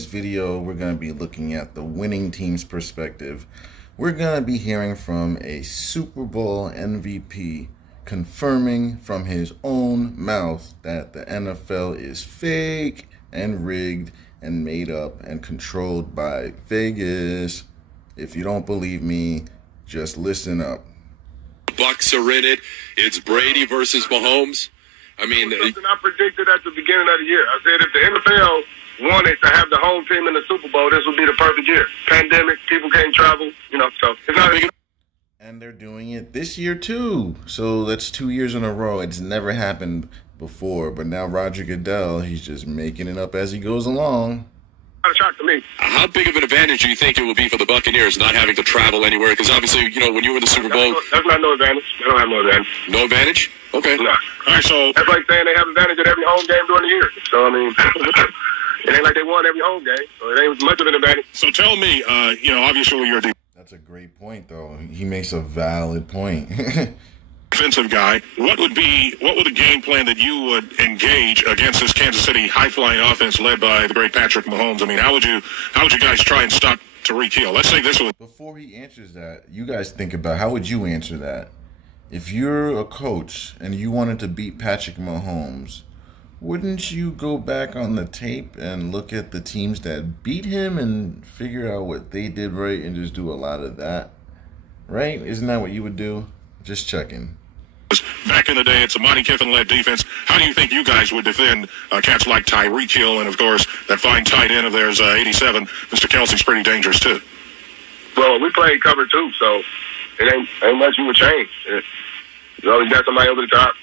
this video, we're going to be looking at the winning team's perspective. We're going to be hearing from a Super Bowl MVP confirming from his own mouth that the NFL is fake and rigged and made up and controlled by Vegas. If you don't believe me, just listen up. Bucks are in it. It's Brady versus Mahomes. I mean, something I predicted at the beginning of the year. I said if the NFL wanted to have the home team in the Super Bowl, this would be the perfect year. Pandemic, people can't travel, so it's not big. And they're doing it this year too. So that's 2 years in a row. It's never happened before. But now Roger Goodell, he's just making it up as he goes along. Not a shock to me. How big of an advantage do you think it will be for the Buccaneers not having to travel anywhere? Because obviously, when you were in the Super Bowl, that's not no advantage. They don't have no advantage. No advantage? Okay. No. All right, so that's like saying they have advantage at every home game during the year. So I mean, it ain't like they won every home game, so it ain't much of an advantage. So tell me, obviously you're a That's a great point, though. He makes a valid point. defensive guy. What would the game plan that you would engage against this Kansas City high-flying offense led by the great Patrick Mahomes? I mean, how would you guys try and stop Tyreek Hill? Let's say this was... Before he answers that, you guys think about how would you answer that? If you're a coach and you wanted to beat Patrick Mahomes, wouldn't you go back on the tape and look at the teams that beat him and figure out what they did right and just do a lot of that? Right? Isn't that what you would do? Just checking. Back in the day, it's a Monty Kiffin-led defense. How do you think you guys would defend cats like Tyreek Hill and, of course, that fine tight end of theirs, 87, Mr. Kelsey's pretty dangerous, too? Well, we played cover two, so it ain't much you would change. You always got somebody over the top.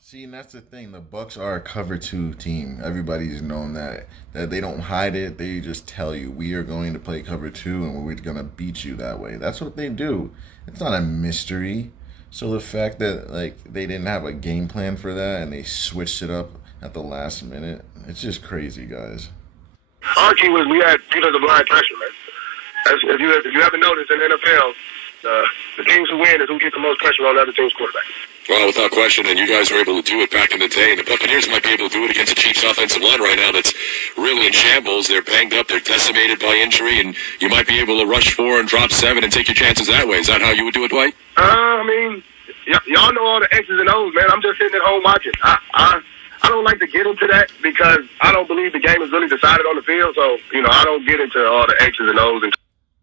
See, and that's the thing. The Bucks are a cover two team. Everybody's known that they don't hide it. They just tell you, we are going to play cover two and we're going to beat you that way. That's what they do. It's not a mystery. So the fact that they didn't have a game plan for that and they switched it up at the last minute, it's just crazy, guys. Our key was we had defensive line pressure, man. If you haven't noticed in the NFL, the teams who win is who get the most pressure on the other team's quarterback. Well, without question, and you guys were able to do it back in the day. And the Buccaneers might be able to do it against the Chiefs' offensive line right now that's really in shambles. They're banged up. They're decimated by injury, and you might be able to rush 4 and drop 7 and take your chances that way. Is that how you would do it, Dwight? I mean, y'all know all the X's and O's, man. I'm just sitting at home watching. I don't like to get into that because I don't believe the game is really decided on the field. So, I don't get into all the X's and O's.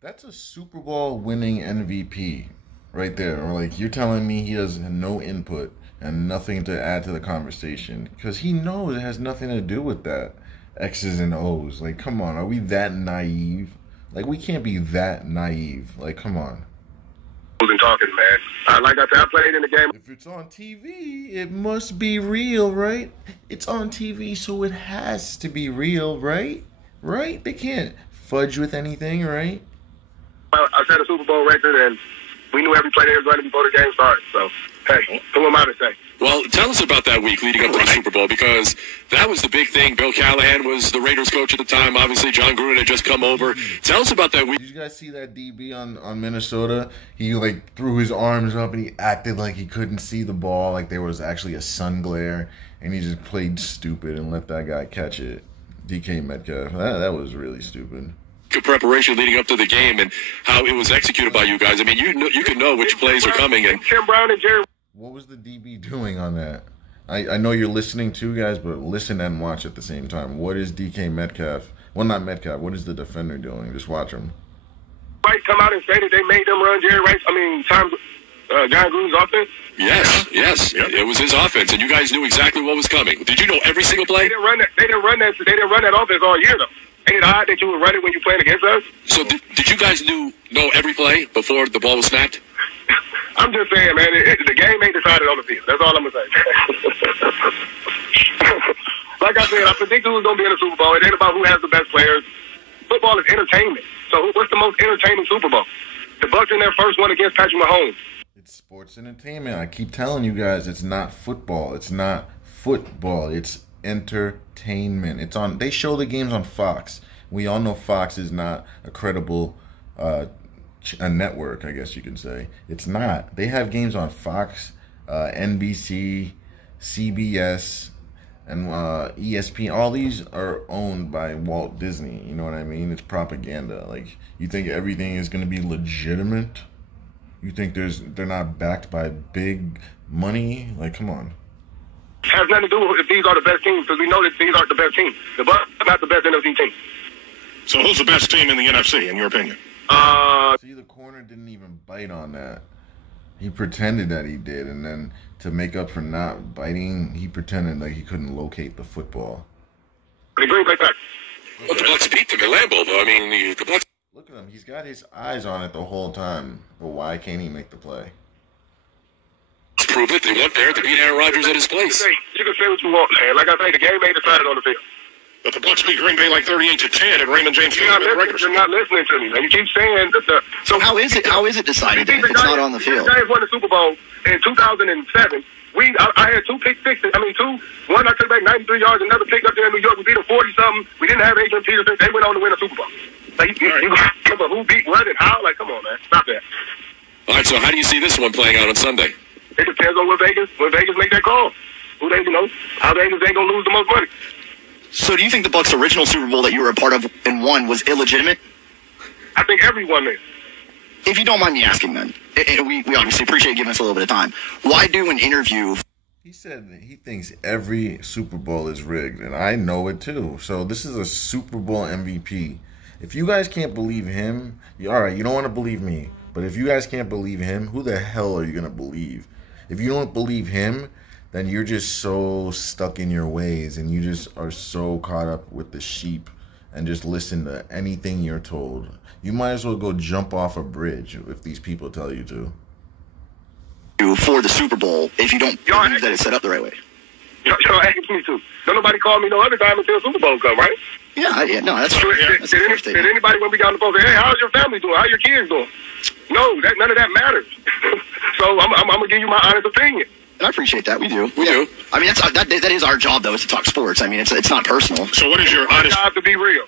That's a Super Bowl winning MVP. Right there. Or you're telling me he has no input and nothing to add to the conversation because he knows it has nothing to do with that. X's and O's. Come on. Are we that naive? We can't be that naive. Come on. And talking, man. Like I said, I played in the game. If it's on TV, it must be real, right? It's on TV, so it has to be real, right? Right? They can't fudge with anything, right? I set a Super Bowl record and we knew every play they was running before the game started. So, hey, who am I to say? Well, tell us about that week leading up to the Super Bowl because that was the big thing. Bill Callahan was the Raiders coach at the time. Obviously, John Gruden had just come over. Tell us about that week. Did you guys see that DB on Minnesota? He threw his arms up and he acted like he couldn't see the ball, like there was actually a sun glare, and he just played stupid and let that guy catch it. DK Metcalf. That was really stupid. Preparation leading up to the game and how it was executed by you guys. I mean, you could know which plays are coming. And Tim Brown and Jerry. What was the DB doing on that? I know you're listening too, guys, but listen and watch at the same time. What is DK Metcalf? Well, not Metcalf. What is the defender doing? Just watch him. Right, come out and say that they made them run Jerry Rice. I mean, John Gruden's offense. Yes. Yep. It was his offense, and you guys knew exactly what was coming. Did you know every single play? They didn't run that offense all year, though. Ain't it odd that you would run it when you're playing against us? So did you guys know every play before the ball was snapped? I'm just saying, man, the game ain't decided on the field. That's all I'm going to say. Like I said, I predicted who's going to be in the Super Bowl. It ain't about who has the best players. Football is entertainment. So what's the most entertaining Super Bowl? The Bucs in their first one against Patrick Mahomes. It's sports entertainment. I keep telling you guys, it's not football. It's not football. It's entertainment. It's on. They show the games on Fox. We all know Fox is not a credible a network, I guess you can say. It's not. They have games on Fox, NBC, CBS, and ESPN, all these are owned by Walt Disney. You know what I mean? It's propaganda. Like, you think everything is going to be legitimate? You think they're not backed by big money? Like, come on. It has nothing to do with if these are the best teams, because we know that these aren't the best teams. The Bucs are not the best NFC team. So who's the best team in the NFC, in your opinion? See, the corner didn't even bite on that. He pretended that he did, and then to make up for not biting, he pretended like he couldn't locate the football. The Green Bay Packers. Well, the Bucs beat them at Lambeau, though. I mean, the Bucs. Look at him. He's got his eyes on it the whole time. But why can't he make the play? Prove it. They went there to beat Aaron Rodgers at his place. You can say what you want, man. Like I say, the game ain't decided on the field. But the Bucs beat Green Bay like 38-10 at Raymond James You're not listening to me, man. You keep saying that So how is it decided if it's not on the field? The Giants won the Super Bowl in 2007. I had two pick sixes. One I took back 93 yards, another pick up there in New York. We beat them 40-something. We didn't have Adrian Peterson. They went on to win a Super Bowl. Like, you remember who beat what and how? Like, come on, man. Stop that. All right, so how do you see this one playing out on Sunday? It depends on when Vegas make that call. How Vegas ain't going to lose the most money. So do you think the Bucs' original Super Bowl that you were a part of and won was illegitimate? I think everyone is. If you don't mind me asking, then, we obviously appreciate giving us a little bit of time. Why do an interview? He said that he thinks every Super Bowl is rigged, and I know it too. So this is a Super Bowl MVP. If you guys can't believe him, all right, you don't want to believe me. But if you guys can't believe him, who the hell are you going to believe? If you don't believe him, then you're just so stuck in your ways, and you just are so caught up with the sheep and just listen to anything you're told. You might as well go jump off a bridge if these people tell you to. For the Super Bowl, if you don't believe that it's set up the right way. Y'all asked me to. Don't nobody call me no other time until Super Bowl come, right? Yeah, no, that's true. Did anybody when we got on the phone say, hey, how's your family doing? How your kids doing? No, none of that matters. So I'm going to give you my honest opinion. And I appreciate that. We do. We do. I mean, that is our job, though, is to talk sports. I mean, it's not personal. So what is your honest... job to be real.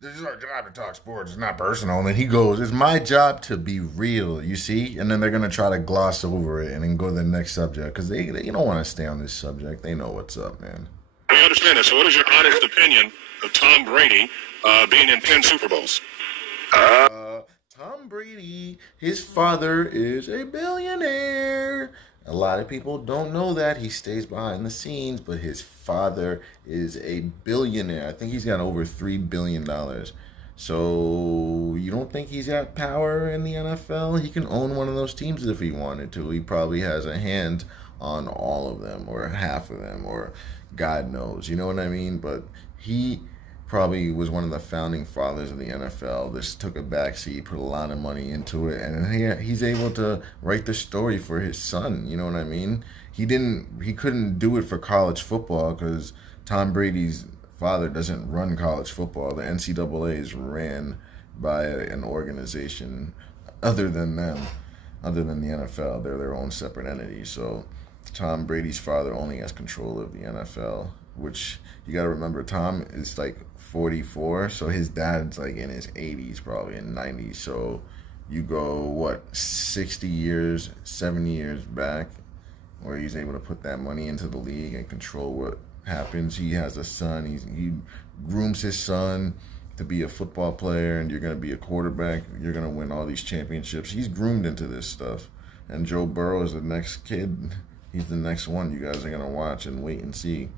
This is our job to talk sports. It's not personal. And then he goes, it's my job to be real, you see? And then they're going to try to gloss over it and then go to the next subject because they don't want to stay on this subject. They know what's up, man. I understand that. So what is your honest opinion of Tom Brady being in 10 Super Bowls? Tom Brady, his father is a billionaire. A lot of people don't know that. He stays behind the scenes, but his father is a billionaire. I think he's got over $3 billion. So you don't think he's got power in the NFL? He can own one of those teams if he wanted to. He probably has a hand on all of them or half of them or God knows. You know what I mean? But he probably was one of the founding fathers of the NFL. This took a backseat, put a lot of money into it, and he's able to write the story for his son. You know what I mean? He couldn't do it for college football because Tom Brady's father doesn't run college football. The NCAA is ran by an organization other than them, other than the NFL. They're their own separate entity. So Tom Brady's father only has control of the NFL, which you got to remember, Tom is like 44, so his dad's like in his 80s, probably in 90s. So you go, 60 years, 70 years back, where he's able to put that money into the league and control what happens. He has a son. He grooms his son to be a football player, and you're going to be a quarterback. You're going to win all these championships. He's groomed into this stuff. And Joe Burrow is the next kid. He's the next one you guys are going to watch and wait and see.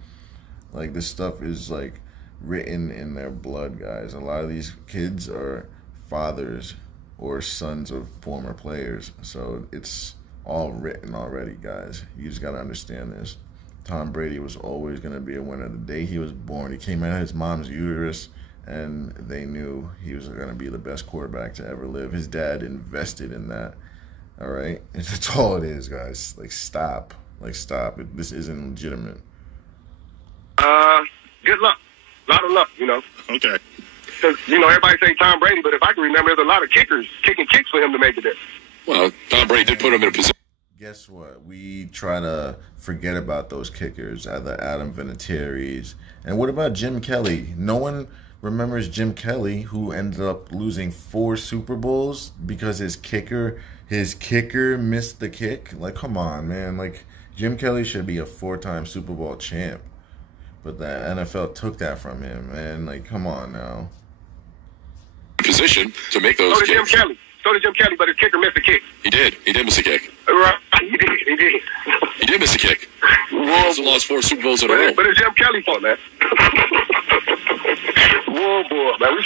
Like, this stuff is like written in their blood, guys. A lot of these kids are fathers or sons of former players, so it's all written already, guys. You just got to understand this. Tom Brady was always going to be a winner. The day he was born, he came out of his mom's uterus, and they knew he was going to be the best quarterback to ever live. His dad invested in that, all right? That's all it is, guys. Like, stop. Like, stop. This isn't legitimate. Good luck. A lot of luck, you know. Okay. Because, everybody say Tom Brady, but if I can remember, there's a lot of kickers kicking kicks for him to make it there. Well, Tom Brady did put him in a position. Guess what? We try to forget about those kickers, the Adam Vinatieri's. And what about Jim Kelly? No one remembers Jim Kelly, who ended up losing 4 Super Bowls because his kicker missed the kick. Like, come on, man. Like, Jim Kelly should be a 4-time Super Bowl champ. But the NFL took that from him, man. Like, come on now. Position to make those So did Jim kicks. Kelly. So did Jim Kelly, but his kicker missed the kick. He did. He did miss a kick. Right. He did. He did miss a kick. He Whoa, also lost 4 Super Bowls in a row. but it's Jim Kelly's fault, man. Whoa, boy, man.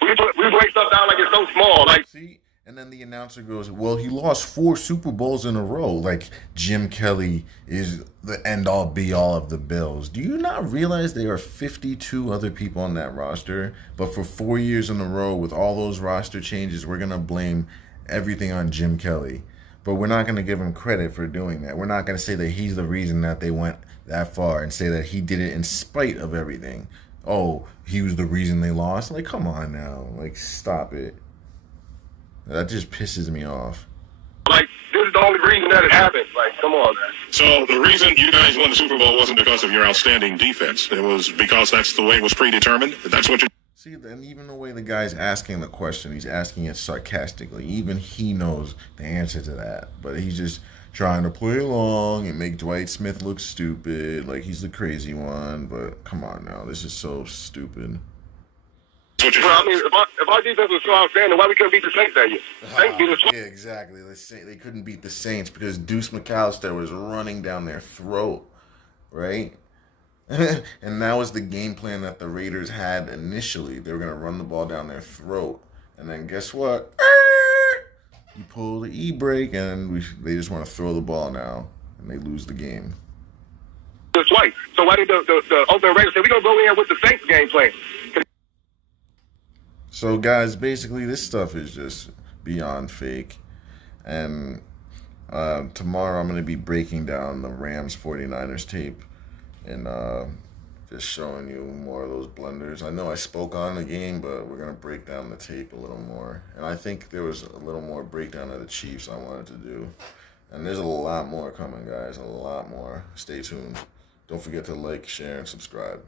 We break stuff down like it's so small. Like, See? And then the announcer goes, well, he lost 4 Super Bowls in a row. Like, Jim Kelly is the end-all, be-all of the Bills. Do you not realize there are 52 other people on that roster? But for 4 years in a row, with all those roster changes, we're going to blame everything on Jim Kelly. But we're not going to give him credit for doing that. We're not going to say that he's the reason that they went that far and say that he did it in spite of everything. Oh, he was the reason they lost? Like, come on now. Like, stop it. That just pisses me off. this is the only reason that it happened. Like, come on, man. So the reason you guys won the Super Bowl wasn't because of your outstanding defense. It was because that's the way it was predetermined. That's what you. See, and even the way the guy's asking the question, he's asking it sarcastically. Even he knows the answer to that. But he's just trying to play along and make Dwight Smith look stupid, like he's the crazy one. But come on now, this is so stupid. That's what you. Well, I mean, if our defense was so outstanding, why we couldn't beat the Saints that year? Saints beat us. Yeah, exactly. They couldn't beat the Saints because Deuce McAllister was running down their throat, right? And that was the game plan that the Raiders had initially. They were going to run the ball down their throat. And then guess what? You pull the e-brake, and they just want to throw the ball now, and they lose the game. Twice. So why did the Oakland Raiders say, we're going to go in with the Saints game plan? So, guys, basically, this stuff is just beyond fake. And tomorrow I'm going to be breaking down the Rams 49ers tape and just showing you more of those blunders. I know I spoke on the game, but we're going to break down the tape a little more. And I think there was a little more breakdown of the Chiefs I wanted to do. And there's a lot more coming, guys, a lot more. Stay tuned. Don't forget to like, share, and subscribe.